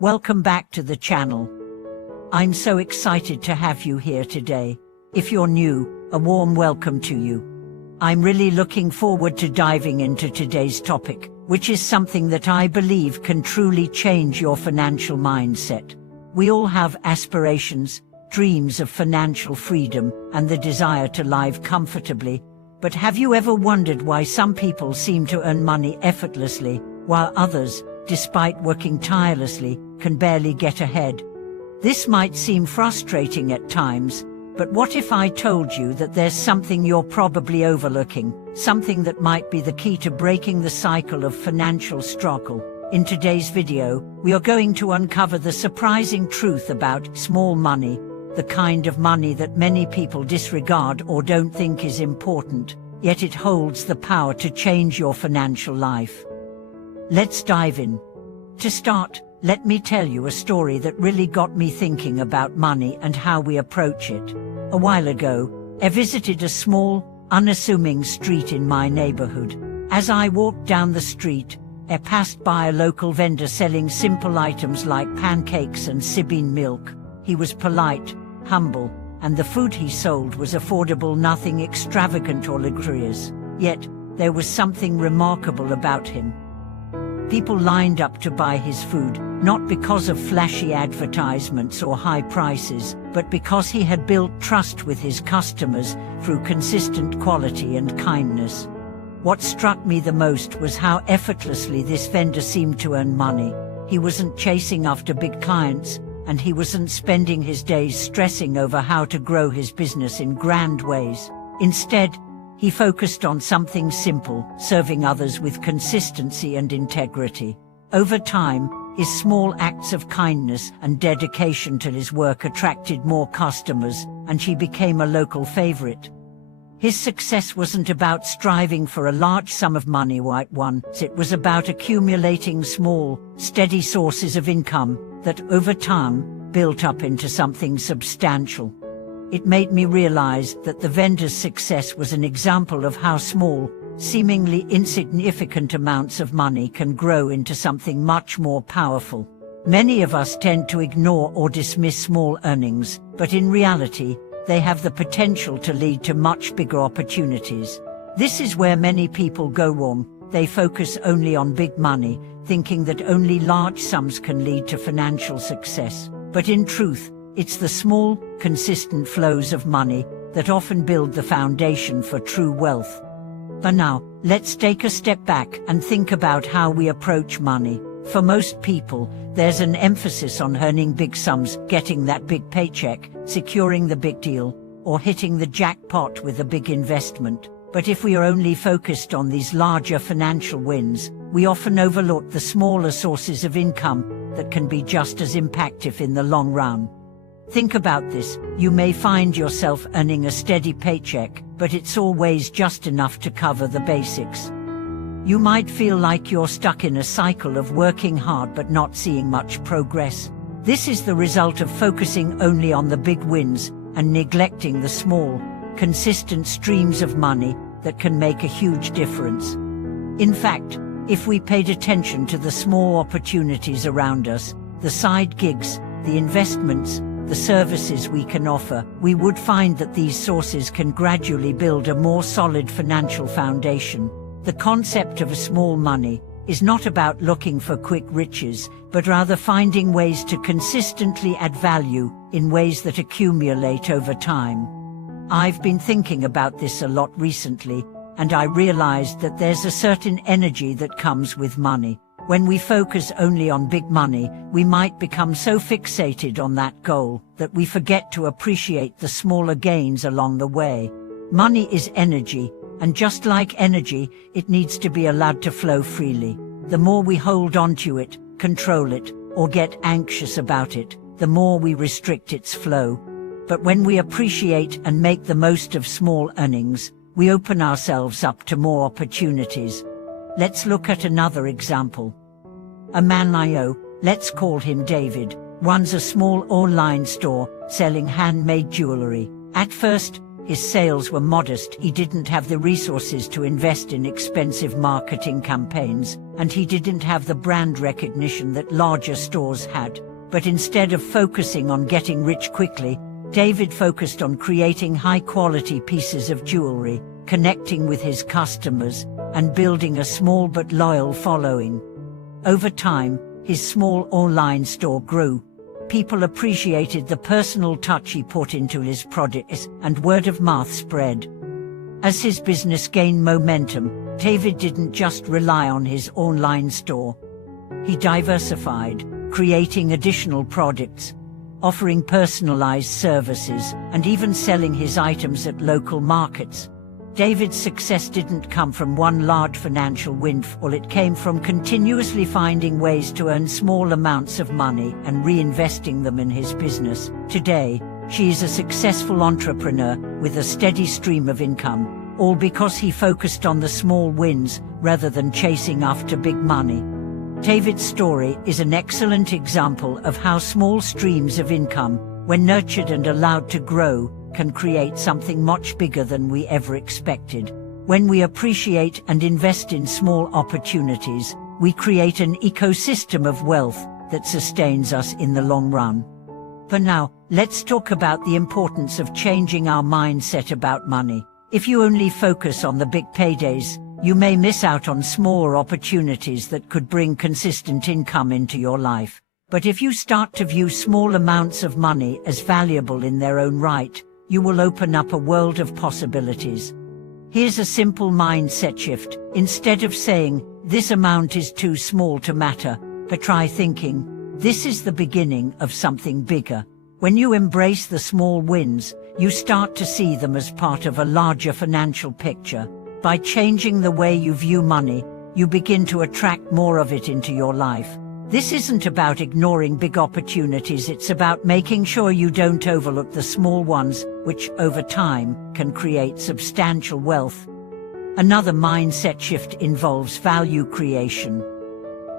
Welcome back to the channel. I'm so excited to have you here today. If you're new, a warm welcome to you. I'm really looking forward to diving into today's topic, which is something that I believe can truly change your financial mindset. We all have aspirations, dreams of financial freedom, and the desire to live comfortably. But have you ever wondered why some people seem to earn money effortlessly, while others, despite working tirelessly, can barely get ahead? This might seem frustrating at times, but what if I told you that there's something you're probably overlooking, something that might be the key to breaking the cycle of financial struggle? In today's video, we are going to uncover the surprising truth about small money, the kind of money that many people disregard or don't think is important, yet it holds the power to change your financial life. Let's dive in. To start, let me tell you a story that really got me thinking about money and how we approach it. A while ago, I visited a small, unassuming street in my neighborhood. As I walked down the street, I passed by a local vendor selling simple items like pancakes and Sibin milk. He was polite, humble, and the food he sold was affordable, nothing extravagant or luxurious. Yet, there was something remarkable about him. People lined up to buy his food, not because of flashy advertisements or high prices, but because he had built trust with his customers through consistent quality and kindness. What struck me the most was how effortlessly this vendor seemed to earn money. He wasn't chasing after big clients, and he wasn't spending his days stressing over how to grow his business in grand ways. Instead, he focused on something simple, serving others with consistency and integrity. Over time, his small acts of kindness and dedication to his work attracted more customers, and he became a local favorite. His success wasn't about striving for a large sum of money at once. It was about accumulating small, steady sources of income that, over time, built up into something substantial. It made me realize that the vendor's success was an example of how small, seemingly insignificant amounts of money can grow into something much more powerful. Many of us tend to ignore or dismiss small earnings, but in reality, they have the potential to lead to much bigger opportunities. This is where many people go wrong. They focus only on big money, thinking that only large sums can lead to financial success. But in truth, it's the small, consistent flows of money that often build the foundation for true wealth. But now, let's take a step back and think about how we approach money. For most people, there's an emphasis on earning big sums, getting that big paycheck, securing the big deal, or hitting the jackpot with a big investment. But if we are only focused on these larger financial wins, we often overlook the smaller sources of income that can be just as impactful in the long run. Think about this. You may find yourself earning a steady paycheck, but it's always just enough to cover the basics. You might feel like you're stuck in a cycle of working hard but not seeing much progress. This is the result of focusing only on the big wins and neglecting the small, consistent streams of money that can make a huge difference. In fact, if we paid attention to the small opportunities around us, the side gigs, the investments, the services we can offer, we would find that these sources can gradually build a more solid financial foundation. The concept of small money is not about looking for quick riches, but rather finding ways to consistently add value in ways that accumulate over time. I've been thinking about this a lot recently, and I realized that there's a certain energy that comes with money. When we focus only on big money, we might become so fixated on that goal that we forget to appreciate the smaller gains along the way. Money is energy, and just like energy, it needs to be allowed to flow freely. The more we hold onto it, control it, or get anxious about it, the more we restrict its flow. But when we appreciate and make the most of small earnings, we open ourselves up to more opportunities. Let's look at another example. A man I know, let's call him David, runs a small online store selling handmade jewelry. At first, his sales were modest, he didn't have the resources to invest in expensive marketing campaigns, and he didn't have the brand recognition that larger stores had. But instead of focusing on getting rich quickly, David focused on creating high-quality pieces of jewelry, connecting with his customers, and building a small but loyal following. Over time, his small online store grew. People appreciated the personal touch he put into his products, and word of mouth spread. As his business gained momentum, David didn't just rely on his online store. He diversified, creating additional products, offering personalized services, and even selling his items at local markets. David's success didn't come from one large financial windfall, it came from continuously finding ways to earn small amounts of money and reinvesting them in his business. Today, she is a successful entrepreneur with a steady stream of income, all because he focused on the small wins rather than chasing after big money. David's story is an excellent example of how small streams of income, when nurtured and allowed to grow, can create something much bigger than we ever expected. When we appreciate and invest in small opportunities, we create an ecosystem of wealth that sustains us in the long run. For now, let's talk about the importance of changing our mindset about money. If you only focus on the big paydays, you may miss out on smaller opportunities that could bring consistent income into your life. But if you start to view small amounts of money as valuable in their own right, you will open up a world of possibilities. Here's a simple mindset shift. Instead of saying, "This amount is too small to matter," but try thinking, "This is the beginning of something bigger." When you embrace the small wins, you start to see them as part of a larger financial picture. By changing the way you view money, you begin to attract more of it into your life. This isn't about ignoring big opportunities, it's about making sure you don't overlook the small ones, which over time can create substantial wealth. Another mindset shift involves value creation.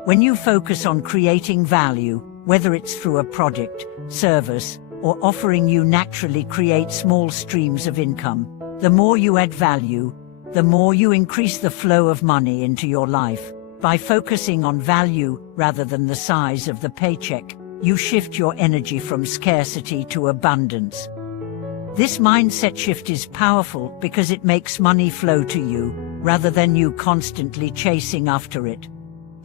When you focus on creating value, whether it's through a product, service, or offering, you naturally create small streams of income. The more you add value, the more you increase the flow of money into your life. By focusing on value rather than the size of the paycheck, you shift your energy from scarcity to abundance. This mindset shift is powerful because it makes money flow to you, rather than you constantly chasing after it.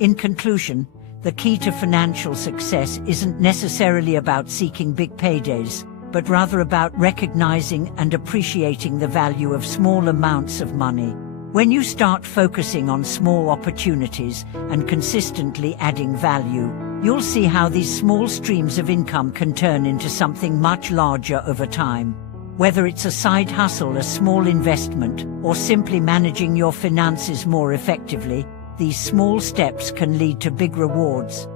In conclusion, the key to financial success isn't necessarily about seeking big paydays, but rather about recognizing and appreciating the value of small amounts of money. When you start focusing on small opportunities and consistently adding value, you'll see how these small streams of income can turn into something much larger over time. Whether it's a side hustle, a small investment, or simply managing your finances more effectively, these small steps can lead to big rewards.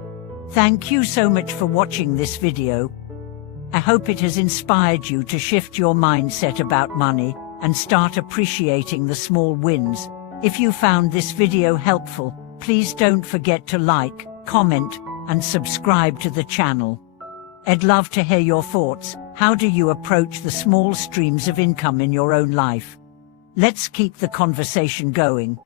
Thank you so much for watching this video. I hope it has inspired you to shift your mindset about money and start appreciating the small wins. If you found this video helpful, please don't forget to like, comment, and subscribe to the channel. I'd love to hear your thoughts. How do you approach the small streams of income in your own life? Let's keep the conversation going.